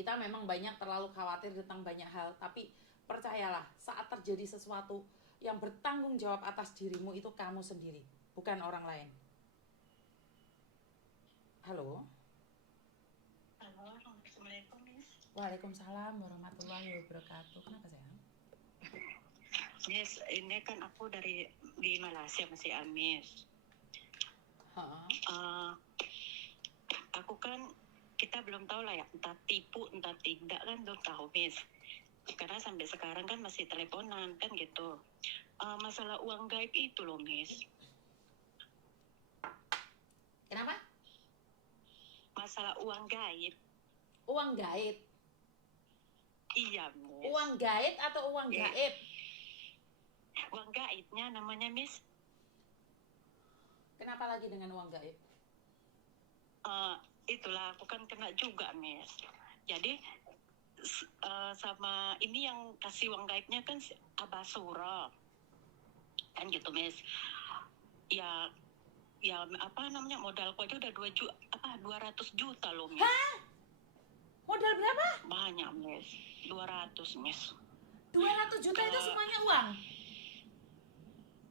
Kita memang banyak terlalu khawatir tentang banyak hal, tapi percayalah, saat terjadi sesuatu yang bertanggung jawab atas dirimu itu kamu sendiri, bukan orang lain. Halo? Halo, Assalamualaikum, Miss. Waalaikumsalam warahmatullahi wabarakatuh. Kenapa sayang? Miss, ini kan aku di Malaysia masih Miss. Aku kan kita belum tahu lah ya, entah tipu entah tidak kan belum tahu, Miss. Karena sampai sekarang kan masih teleponan kan gitu. Masalah uang gaib itu loh, Miss. Kenapa? Masalah uang gaib. Uang gaib? Iya, Miss. Uang gaib atau uang gaib? Uang gaibnya namanya, Miss. Kenapa lagi dengan uang gaib? Itulah aku kan kena juga, Miss. Jadi sama ini yang kasih uang gaibnya kan Abah Suro kan gitu, Miss. Ya apa namanya, modalku aja udah 200 juta loh, Miss. Hah? Modal berapa? Banyak, Miss. 200, Miss. 200 juta itu semuanya uang?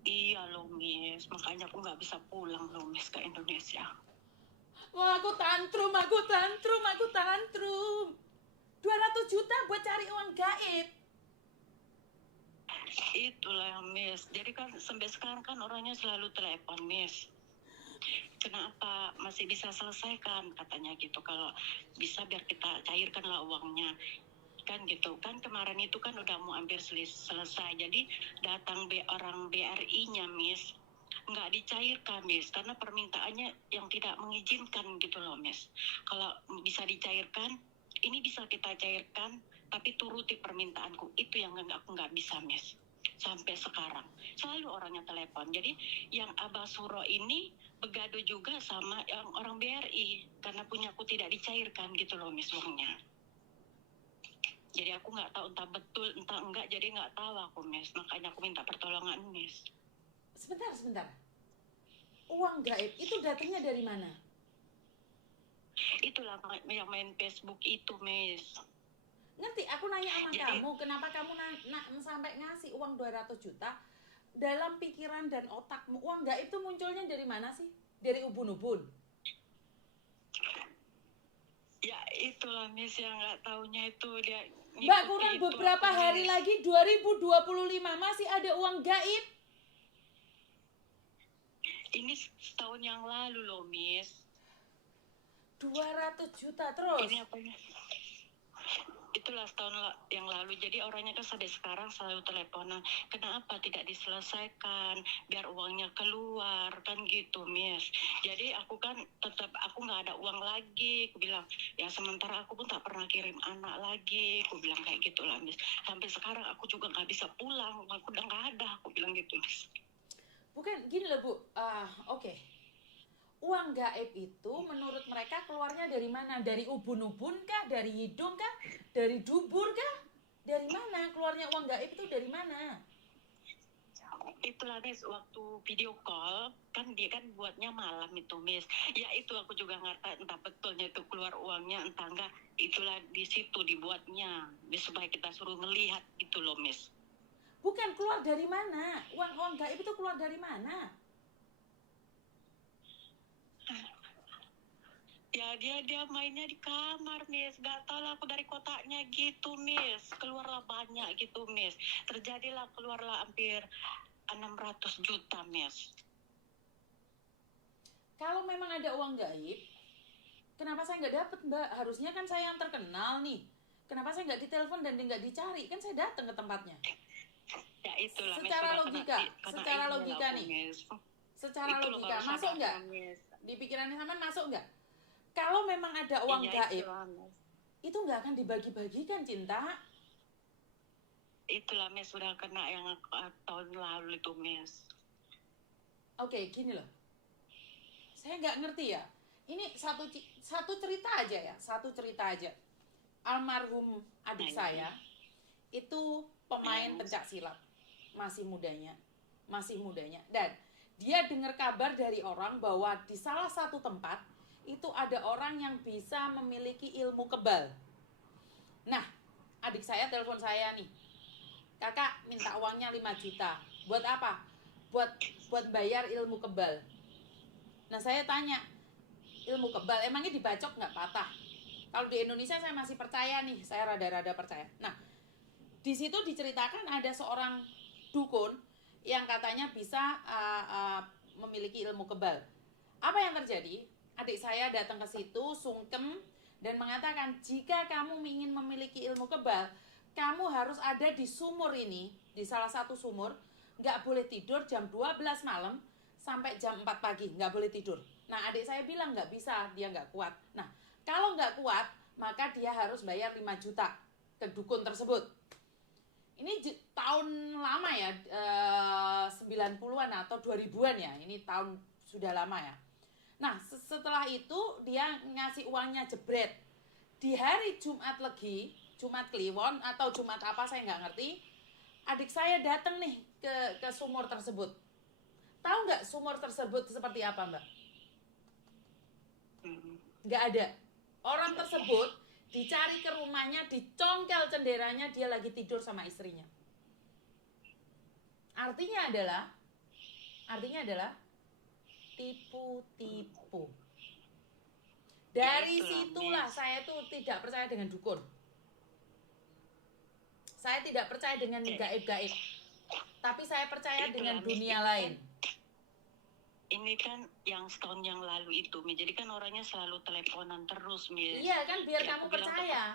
Iya loh, Miss. Makanya aku nggak bisa pulang loh, Miss, ke Indonesia. Wah, aku tantrum. 200 juta buat cari uang gaib. Itulah, Miss. Jadi kan sampai sekarang kan orangnya selalu telepon, Miss. Kenapa masih bisa selesaikan katanya gitu, kalau bisa biar kita cairkanlah uangnya kan gitu kan. Kemarin itu kan udah mau hampir selesai, jadi datang orang BRI-nya, Miss, nggak dicairkan, Miss, karena permintaannya yang tidak mengizinkan gitu loh, Miss. Kalau bisa dicairkan, ini bisa kita cairkan, tapi turuti permintaanku. Itu yang aku nggak bisa, Miss. Sampai sekarang selalu orangnya telepon. Jadi yang Abah Suro ini begadu juga sama yang orang BRI karena punyaku tidak dicairkan gitu loh, Miss, uangnya. Jadi aku nggak tahu entah betul entah enggak, jadi nggak tahu aku, Miss. Makanya aku minta pertolongan, Miss. Sebentar. Uang gaib itu datangnya dari mana? Itulah yang main Facebook itu, Miss. Ngerti, aku nanya sama kamu, kenapa kamu sampai ngasih uang 200 juta? Dalam pikiran dan otakmu, uang gaib itu munculnya dari mana sih? Dari ubun-ubun? Ya itulah, Miss, yang nggak taunya itu dia. Mbak, kurang beberapa hari lagi 2025 masih ada uang gaib. Ini setahun yang lalu loh, Miss. 200 juta terus? Ini apanya? Itulah setahun yang lalu. Jadi orangnya kan sampai sekarang selalu teleponan. Kenapa tidak diselesaikan biar uangnya keluar kan gitu, Miss. Jadi aku kan tetap aku nggak ada uang lagi. Aku bilang ya sementara aku pun tak pernah kirim anak lagi. Aku bilang kayak gitulah, Miss. Sampai sekarang aku juga nggak bisa pulang. Aku udah nggak ada. Aku bilang gitu, Miss. Bukan gini loh, Bu. Oke. Uang gaib itu menurut mereka keluarnya dari mana? Dari ubun-ubun kah? Dari hidung kah? Dari dubur kah? Dari mana keluarnya uang gaib itu, dari mana? Itulah, Miss, waktu video call kan dia kan buatnya malam itu, Miss. Ya itu aku juga nggak tahu entah betulnya itu keluar uangnya entah enggak. Itulah di situ dibuatnya supaya kita suruh ngelihat gitu loh, Miss. Bukan, keluar dari mana? Uang gaib itu keluar dari mana? Ya dia mainnya di kamar, Miss. Gak tau lah aku dari kotaknya gitu, Miss. Keluarlah banyak gitu, Miss. Keluarlah hampir 600 juta, Miss. Kalau memang ada uang gaib, kenapa saya nggak dapet, Mbak? Harusnya kan saya yang terkenal nih. Kenapa saya nggak ditelepon dan nggak dicari? Kan saya datang ke tempatnya. Ya itulah, secara Miss, logika nih, Miss. Secara itu logika masuk nggak? Di pikirannya Saman masuk nggak? Kalau memang ada uang gaib, itu nggak akan dibagi-bagikan, cinta. Itulah, Miss, sudah kena yang tahun lalu itu, Miss. Oke, gini loh. Saya nggak ngerti ya. Ini satu cerita aja. Almarhum adik saya itu pemain pencak silat, masih mudanya. Dan dia dengar kabar dari orang bahwa di salah satu tempat itu ada orang yang bisa memiliki ilmu kebal. adik saya telepon saya nih, kakak minta uangnya 5 juta, buat apa? Buat bayar ilmu kebal. Nah saya tanya, ilmu kebal emangnya dibacok nggak patah? Kalau di Indonesia saya masih percaya nih, saya rada-rada percaya. Nah di situ diceritakan ada seorang dukun yang katanya bisa memiliki ilmu kebal. Apa yang terjadi? Adik saya datang ke situ sungkem dan mengatakan, jika kamu ingin memiliki ilmu kebal, kamu harus ada di sumur ini, di salah satu sumur, nggak boleh tidur jam 12 malam sampai jam 4 pagi, nggak boleh tidur. Nah adik saya bilang nggak bisa, dia nggak kuat. Nah kalau nggak kuat, maka dia harus bayar 5 juta ke dukun tersebut. Ini tahun lama ya, 90-an atau 2000-an ya, ini tahun sudah lama ya. Nah setelah itu dia ngasih uangnya jebret. Di hari Jumat Legi, Jumat Kliwon atau Jumat apa saya nggak ngerti, adik saya datang nih ke sumur tersebut. Tahu nggak sumur tersebut seperti apa, Mbak? Nggak ada. Orang tersebut dicari ke rumahnya, dicongkel cenderanya, dia lagi tidur sama istrinya. Artinya adalah tipu-tipu. Dari situlah saya tuh tidak percaya dengan dukun. Saya tidak percaya dengan gaib-gaib. Tapi saya percaya dengan dunia lain. Ini kan yang setahun yang lalu itu, Mi. Jadi kan orangnya selalu teleponan terus, Mi. Iya kan, biar kamu percaya.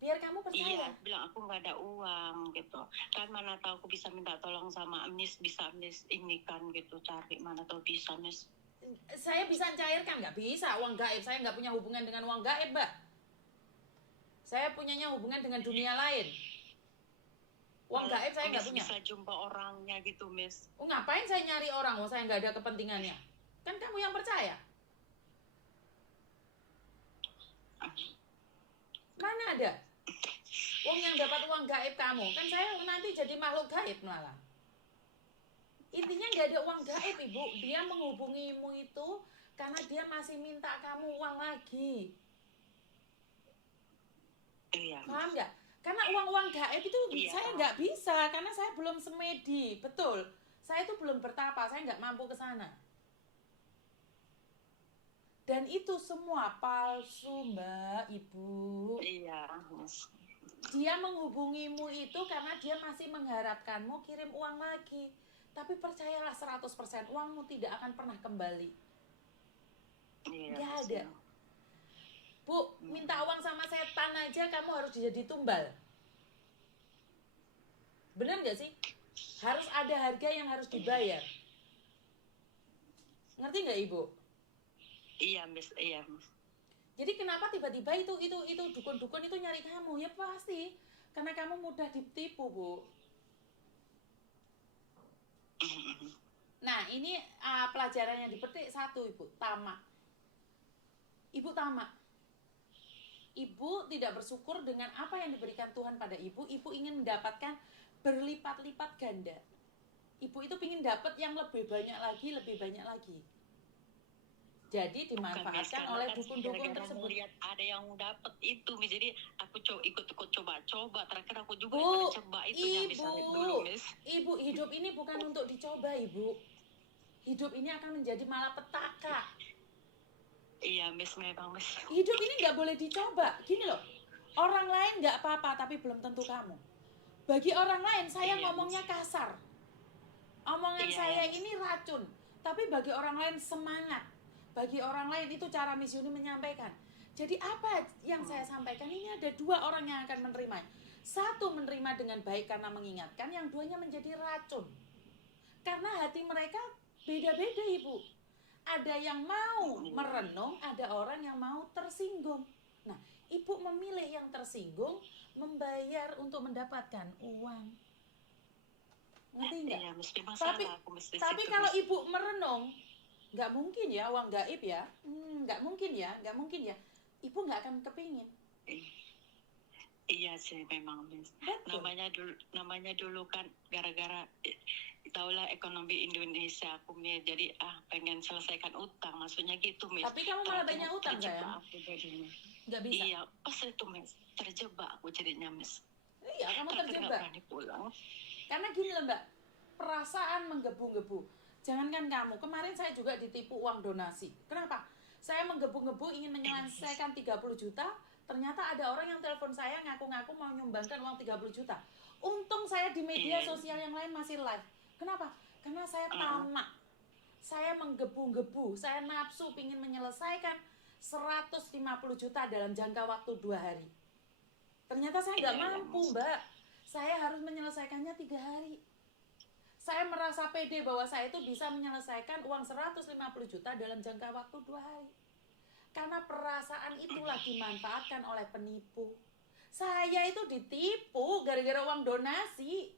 Biar kamu percaya. Iya, bilang aku nggak ada uang gitu. Kan mana tahu aku bisa minta tolong sama Miss, bisa Miss ini kan gitu, cari mana tahu bisa Miss. Saya bisa cairkan, nggak bisa uang gaib. Saya nggak punya hubungan dengan uang gaib, Mbak. Saya punyanya hubungan dengan dunia lain. Uang gaib saya nggak punya. Bisa jumpa orangnya gitu, Miss. Oh, ngapain saya nyari orang? Oh, saya nggak ada kepentingannya. Kan kamu yang percaya. Mana ada? Wong yang dapat uang gaib kamu. Kan saya nanti jadi makhluk gaib malah. Intinya nggak ada uang gaib, Ibu. Dia menghubungimu itu karena dia masih minta kamu uang lagi. Iya. Paham nggak? Karena uang-uang gaib itu iya, saya nggak bisa, karena saya belum semedi. Betul. Saya itu belum bertapa, saya nggak mampu ke sana. Dan itu semua palsu, Mbak, Ibu. Iya. Dia menghubungimu itu karena dia masih mengharapkanmu kirim uang lagi. Tapi percayalah 100%, uangmu tidak akan pernah kembali. Iya. Nggak ada. Bu, minta uang sama setan aja kamu harus jadi tumbal. Bener nggak sih? Harus ada harga yang harus dibayar. Ngerti nggak Ibu? Iya, Miss. Iya. Jadi kenapa tiba-tiba itu dukun-dukun itu nyari kamu? Ya pasti karena kamu mudah ditipu, Bu. Nah, ini pelajaran yang dipetik satu, Ibu. Tamak. Ibu tamak. Ibu tidak bersyukur dengan apa yang diberikan Tuhan pada ibu. Ibu ingin mendapatkan berlipat-lipat ganda. Ibu itu ingin dapat yang lebih banyak lagi, lebih banyak lagi. Jadi dimanfaatkan oleh dukun-dukun tersebut. Lihat ada yang dapat itu, Miss. Jadi aku ikut coba-coba. Terakhir aku juga coba itu yang bisa dulu, Miss. Ibu, hidup ini bukan untuk dicoba, Ibu. Hidup ini akan menjadi malapetaka. Iya, Miss, memang, Miss. Hidup ini nggak boleh dicoba. Gini loh, orang lain nggak apa-apa, tapi belum tentu kamu. Bagi orang lain, saya ngomongnya kasar. Omongan saya ini racun. Tapi bagi orang lain semangat. Bagi orang lain itu cara Miss Yuni menyampaikan. Jadi apa yang saya sampaikan ini ada dua orang yang akan menerima. Satu menerima dengan baik karena mengingatkan, yang duanya menjadi racun. Karena hati mereka beda-beda, Ibu. Ada yang mau merenung, ada orang yang mau tersinggung. Nah, Ibu memilih yang tersinggung, membayar untuk mendapatkan uang. Ngerti nggak? Iya, tapi kalau Ibu merenung, nggak mungkin ya uang gaib ya, nggak mungkin ya. Ibu nggak akan kepingin. Iya sih, memang, Miss. Namanya dulu kan gara-gara taulah ekonomi Indonesia aku, Miss. Jadi pengen selesaikan utang, maksudnya gitu, Miss. Tapi kamu malah banyak utang, sayang. Nggak bisa. Iya, pas itu Miss, terjebak aku jadinya Miss. Iya, kamu Tapi nggak terjebak. berani pulang. Karena gini loh Mbak, perasaan menggebu-gebu. Jangankan kamu, kemarin saya juga ditipu uang donasi. Kenapa? Saya menggebu-gebu ingin menyelesaikan 30 juta, ternyata ada orang yang telepon saya ngaku-ngaku mau nyumbangkan uang 30 juta. Untung saya di media Iya. sosial yang lain masih live. Kenapa? Karena saya tamak. Saya menggebu-gebu, saya nafsu ingin menyelesaikan 150 juta dalam jangka waktu 2 hari. Ternyata saya nggak Iya, mampu, Mas. Mbak. Saya harus menyelesaikannya 3 hari. Saya merasa pede bahwa saya itu bisa menyelesaikan uang 150 juta dalam jangka waktu 2 hari. Karena perasaan itulah dimanfaatkan oleh penipu. Saya itu ditipu gara-gara uang donasi.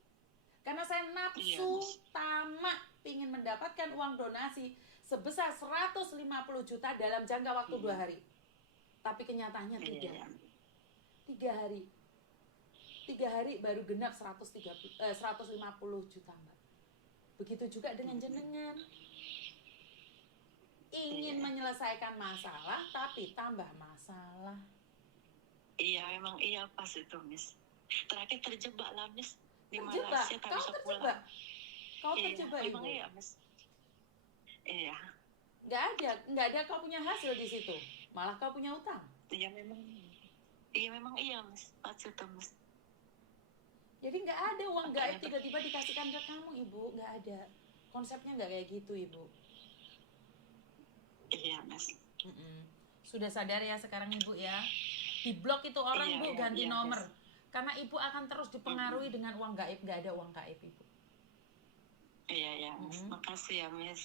Karena saya nafsu, Mas. tamak, ingin mendapatkan uang donasi sebesar 150 juta dalam jangka waktu 2 hari. Tapi kenyataannya tidak. Iya. 3 hari. 3 hari baru genap 150 juta, Mbak. Begitu juga dengan jenengan. Ingin menyelesaikan masalah tapi tambah masalah. Iya, memang iya pas itu Miss. Terakhir terjebak lah Miss di Terjebak. Malaysia, tak Kau bisa terjebak. pulang. Kau Iya, terjebak, memang Ibu. iya Miss. Iya. Nggak ada kau punya hasil di situ. Malah kau punya utang. Iya memang. Iya memang iya Miss. Pas itu Miss. Jadi nggak ada uang Makanya gaib tiba-tiba dikasihkan ke kamu, Ibu. Nggak ada. Konsepnya nggak kayak gitu, Ibu. Iya Miss. Sudah sadar ya sekarang Ibu ya. Di blok itu orang, Iya, Bu, iya, ganti iya, nomor. Miss. Karena Ibu akan terus dipengaruhi dengan uang gaib. Nggak ada uang gaib, Ibu. Iya ya Miss. Makasih ya Miss.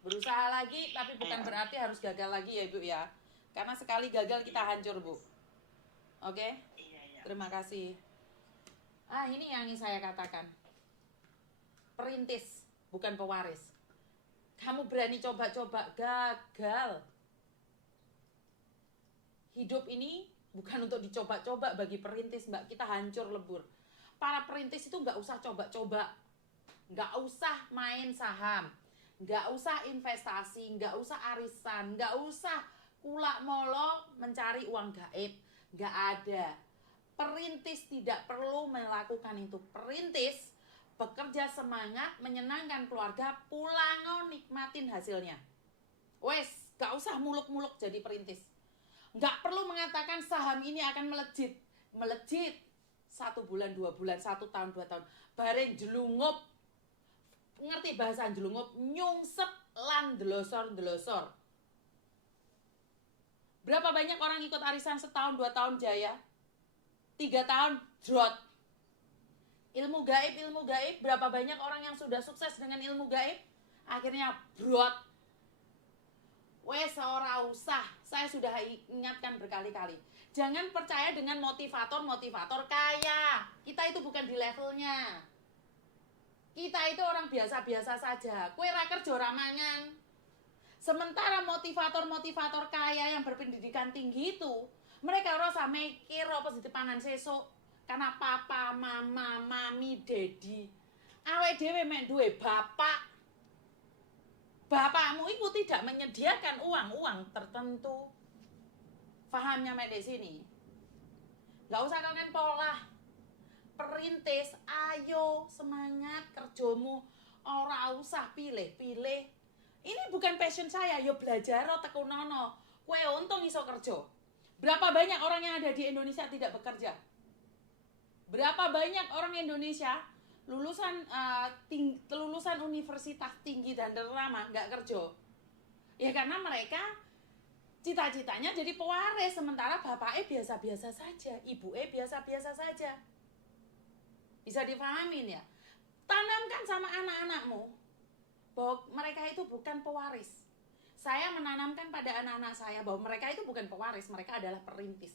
Berusaha lagi, tapi bukan berarti harus gagal lagi ya Ibu ya. Karena sekali gagal kita hancur, Bu. Oke? Iya ya. Terima kasih. Ini yang ingin saya katakan. Perintis, bukan pewaris. Kamu berani coba-coba, gagal. Hidup ini bukan untuk dicoba-coba bagi perintis, Mbak. Kita hancur lebur. Para perintis itu nggak usah coba-coba. Nggak usah main saham. Nggak usah investasi. Nggak usah arisan. Nggak usah kulak molok mencari uang gaib. Nggak ada. Perintis tidak perlu melakukan itu. Perintis bekerja semangat, menyenangkan keluarga, pulang nikmatin hasilnya. Wes, gak usah muluk-muluk jadi perintis. Gak perlu mengatakan saham ini akan melejit. Melejit 1 bulan, 2 bulan, 1 tahun, 2 tahun. Bareng jelungup. Ngerti bahasa jelungup? Nyungsep lan delosor-delosor. Berapa banyak orang ikut arisan setahun, 2 tahun jaya? 3 tahun drop. Ilmu gaib, berapa banyak orang yang sudah sukses dengan ilmu gaib? Akhirnya brot. Wes ora usah. Saya sudah ingatkan berkali-kali. Jangan percaya dengan motivator kaya. Kita itu bukan di levelnya. Kita itu orang biasa-biasa saja. Kue ra kerja ora mangan. Sementara motivator kaya yang berpendidikan tinggi itu, mereka ora usah mikir apa sing dipangan sesuk. Karena papa, mama, mami, dedi, awake dhewe mek duwe bapak. Bapakmu itu tidak menyediakan uang tertentu. Fahamnya mek di sini. Gak usah kangen pola. Perintis, ayo semangat kerjomu. Ora usah pilih-pilih. Ini bukan passion saya, yo belajar tekunono. Kue untung iso kerja. Berapa banyak orang yang ada di Indonesia tidak bekerja? Berapa banyak orang Indonesia lulusan universitas tinggi dan ternama nggak kerja? Ya karena mereka cita-citanya jadi pewaris, sementara bapaknya biasa-biasa saja, ibunya biasa-biasa saja. Bisa dipahamin ya? Tanamkan sama anak-anakmu bahwa mereka itu bukan pewaris. Saya menanamkan pada anak-anak saya bahwa mereka itu bukan pewaris, mereka adalah perintis.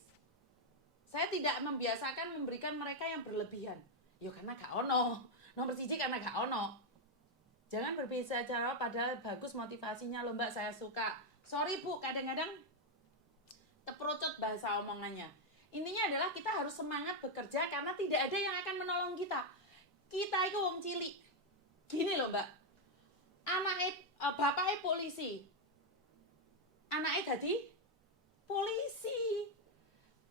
Saya tidak membiasakan memberikan mereka yang berlebihan. Ya karena gak ono. Nomor 1 karena gak ono. Jangan berbicara padahal bagus motivasinya loh Mbak, saya suka. Sorry Bu, kadang-kadang keperucut bahasa omongannya. Intinya adalah kita harus semangat bekerja karena tidak ada yang akan menolong kita. Kita itu wong cilik. Gini loh Mbak. Bapaknya polisi. Anaknya jadi polisi.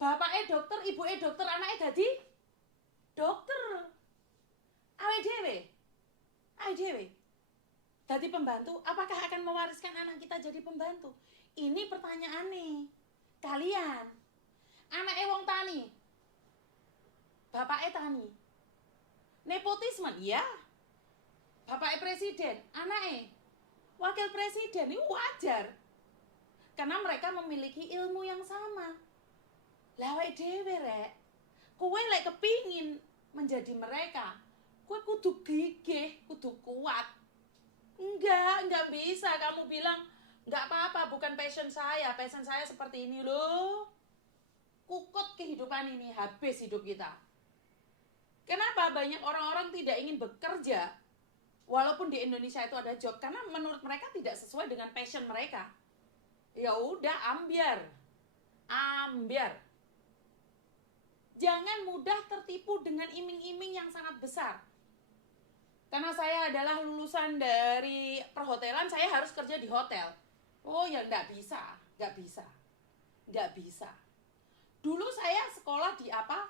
Bapaknya dokter, ibunya dokter, anaknya jadi dokter. Awake dhewe. Jadi pembantu, apakah akan mewariskan anak kita jadi pembantu? Ini pertanyaan nih. Kalian, anaknya wong tani, bapaknya tani. Nepotisme, iya. Bapaknya presiden, anaknya wakil presiden, ini wajar. Karena mereka memiliki ilmu yang sama. Lah awake dhewe rek, kowe lek kepingin menjadi mereka, kowe kudu gigih, kudu kuat. Enggak bisa kamu bilang enggak apa-apa, bukan passion saya seperti ini loh. Kukut kehidupan ini, habis hidup kita. Kenapa banyak orang-orang tidak ingin bekerja walaupun di Indonesia itu ada job? Karena menurut mereka tidak sesuai dengan passion mereka. Ya udah, ambiar. Jangan mudah tertipu dengan iming-iming yang sangat besar. Karena saya adalah lulusan dari perhotelan, saya harus kerja di hotel. Oh ya, nggak bisa. Dulu saya sekolah di apa?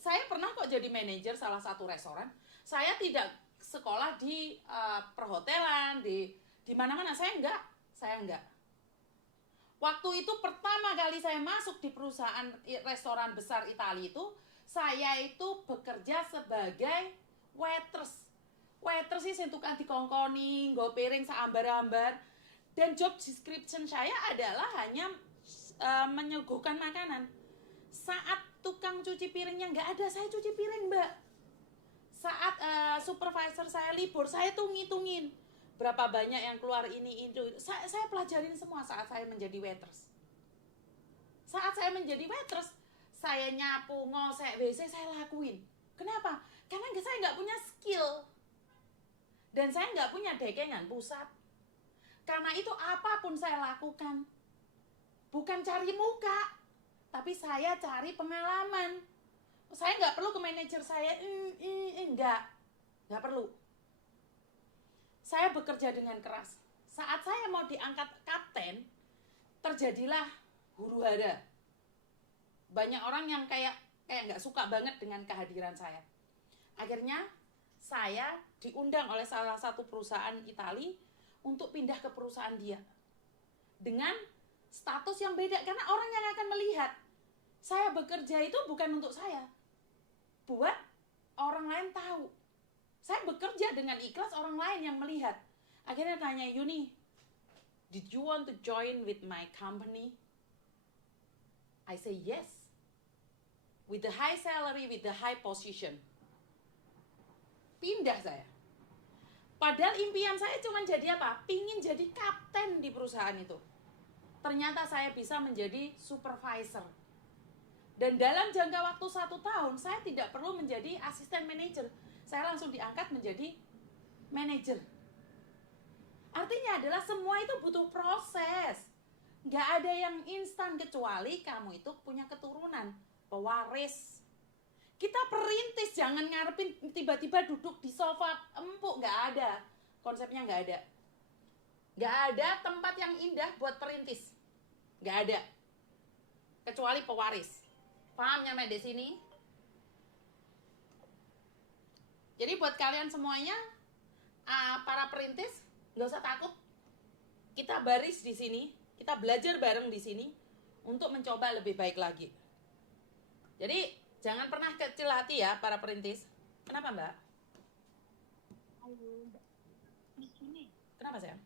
Saya pernah kok jadi manajer salah satu restoran. Saya tidak sekolah di perhotelan, di mana-mana. Saya enggak. Waktu itu pertama kali saya masuk di perusahaan restoran besar Italia itu, saya itu bekerja sebagai waitress. Waitress sih tukang dikongkoni, nggo piring saambar-ambar. Dan job description saya adalah hanya menyuguhkan makanan. Saat tukang cuci piringnya nggak ada, saya cuci piring, Mbak. Saat supervisor saya libur, saya tuh ngitungin berapa banyak yang keluar ini itu. Saya pelajarin semua saat saya menjadi waitress. Saat saya menjadi waitress, saya nyapu, ngosek WC, saya lakuin. Kenapa? Karena saya nggak punya skill. Dan saya nggak punya dekengan pusat. Karena itu apapun saya lakukan. Bukan cari muka, tapi saya cari pengalaman. Saya nggak perlu ke manajer saya, nggak perlu. Saya bekerja dengan keras. Saat saya mau diangkat kapten, terjadilah huru hara. Banyak orang yang kayak nggak suka banget dengan kehadiran saya. Akhirnya saya diundang oleh salah satu perusahaan Italia untuk pindah ke perusahaan dia. Dengan status yang beda, karena orang yang akan melihat saya bekerja itu bukan untuk saya. Buat orang lain tahu. Saya bekerja dengan ikhlas, orang lain yang melihat. Akhirnya tanya, Yuni, did you want to join with my company? I say yes. With the high salary, with the high position. Pindah saya. Padahal impian saya cuma jadi apa? Pingin jadi kapten di perusahaan itu. Ternyata saya bisa menjadi supervisor. Dan dalam jangka waktu 1 tahun, saya tidak perlu menjadi asisten manajer. Saya langsung diangkat menjadi manajer. Artinya adalah semua itu butuh proses. Nggak ada yang instan kecuali kamu itu punya keturunan, pewaris. Kita perintis, jangan ngarepin tiba-tiba duduk di sofa empuk, nggak ada. Konsepnya nggak ada. Nggak ada tempat yang indah buat perintis. Nggak ada. Kecuali pewaris. Paham nyampe di sini? Jadi buat kalian semuanya, para perintis, nggak usah takut. Kita baris di sini, kita belajar bareng di sini untuk mencoba lebih baik lagi. Jadi jangan pernah kecil hati ya para perintis. Kenapa, Mbak? Halo, Mbak. Di sini. Kenapa, sayang?